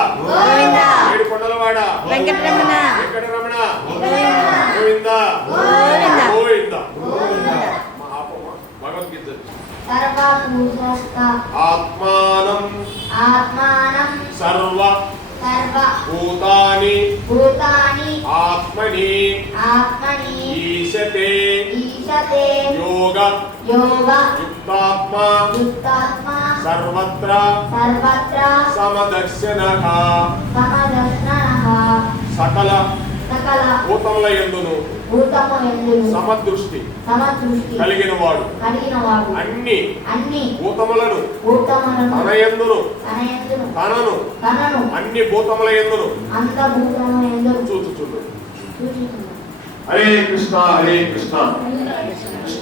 గోవింద. గోవింద ఏడు కొండలవాడ వెంకటరమణ. వెంకటరమణ. గోవింద. గోవింద. భగవద్గీత. ఆత్మానం. ఆత్మానం. సర్వ. సర్వ. భూతాని. భూతాని. ఆత్మని. ఆత్మని. ఈశతే. ఈశతే. యోగ. యోగ. యుక్తాత్మ. యుక్తాత్మ. సర్వత్ర సర్వత్ర సమదర్శన సమదర్శనః సకల సకల భూతముల ఎందును సమదృష్టి కలిగిన వాడు అన్ని అన్ని భూతములను తన ఎందును తన ఎందును తనను అన్ని భూతముల ఎందును సూచించును హరే కృష్ణ హరే కృష్ణ కృష్ణ.